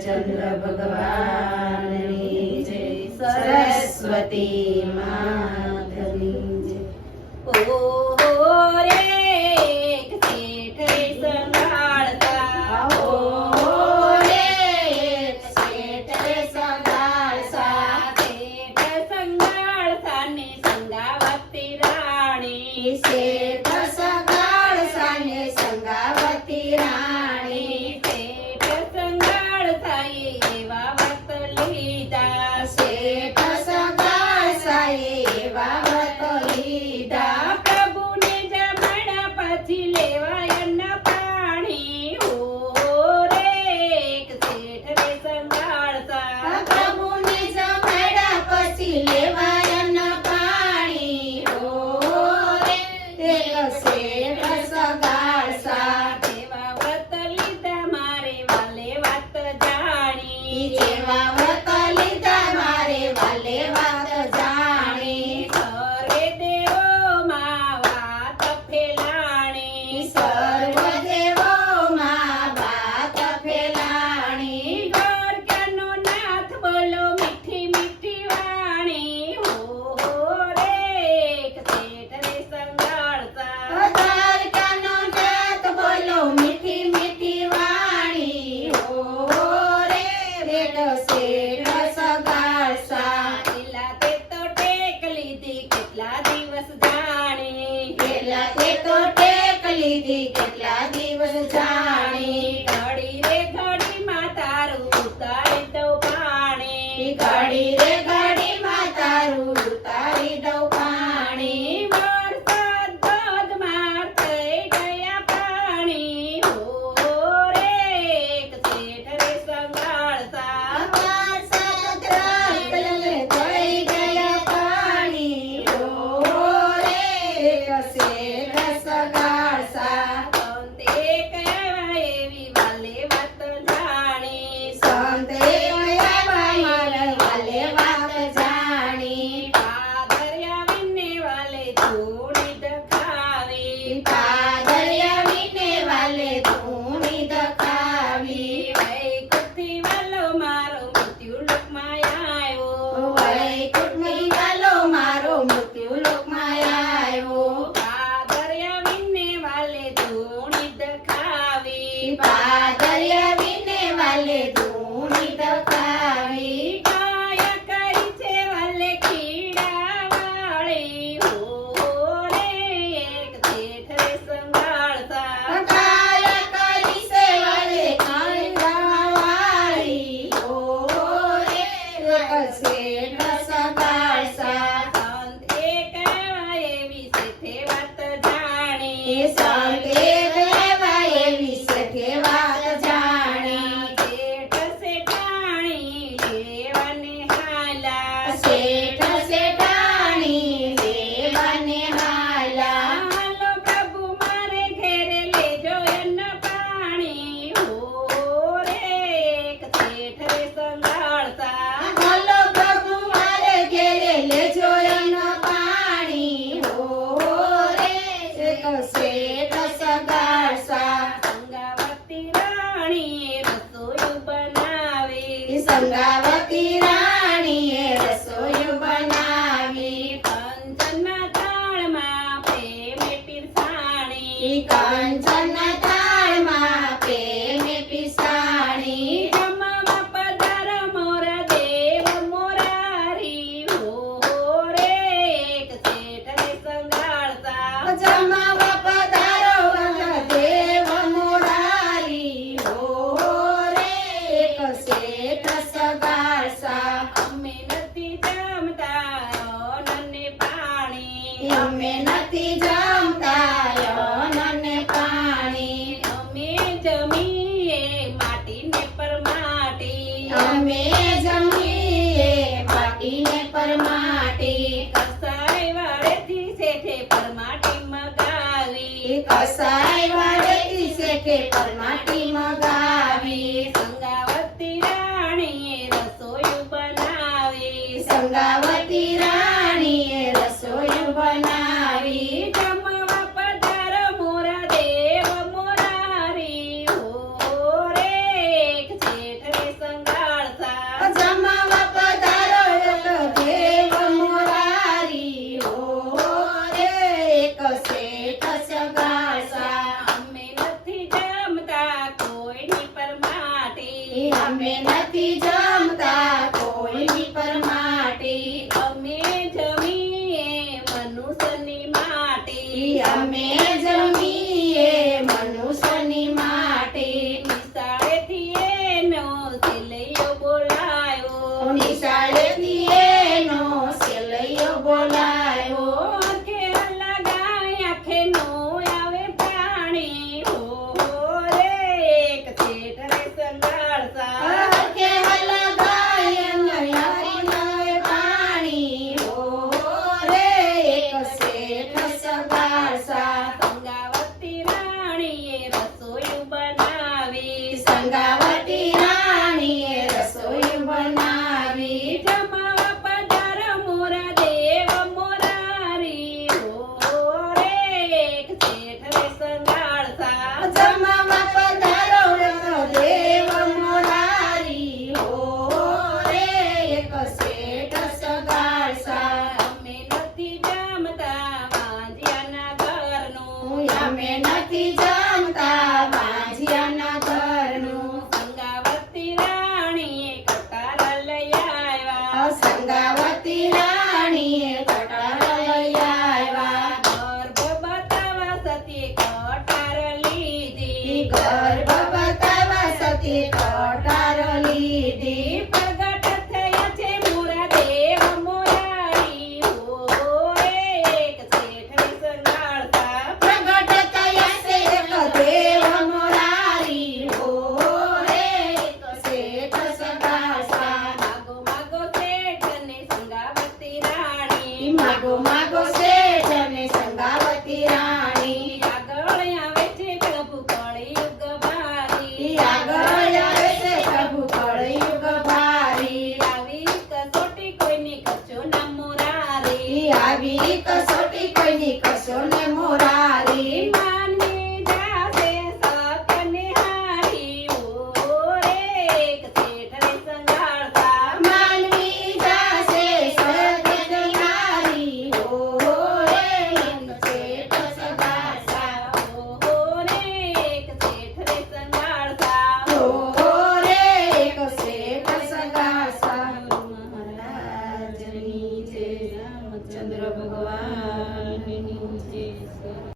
ચંદ્ર ભગવાનની જય સરસ્વતી માતની જય ઓ રાણી શેઠ સગાળ સાને સંગાવતી રાણી ગંગા કે પરમાટી મગાવી નથી જમતા ભાંજિયાના ઘરનું. સંગાવતી રાણીએ કટાર લઈ આવ્યા. સંગાવતી રાણીએ કટાર લઈ આવ્યા. ગર્ભ બતાવા સતી કટાર લીધી. ગર્ભ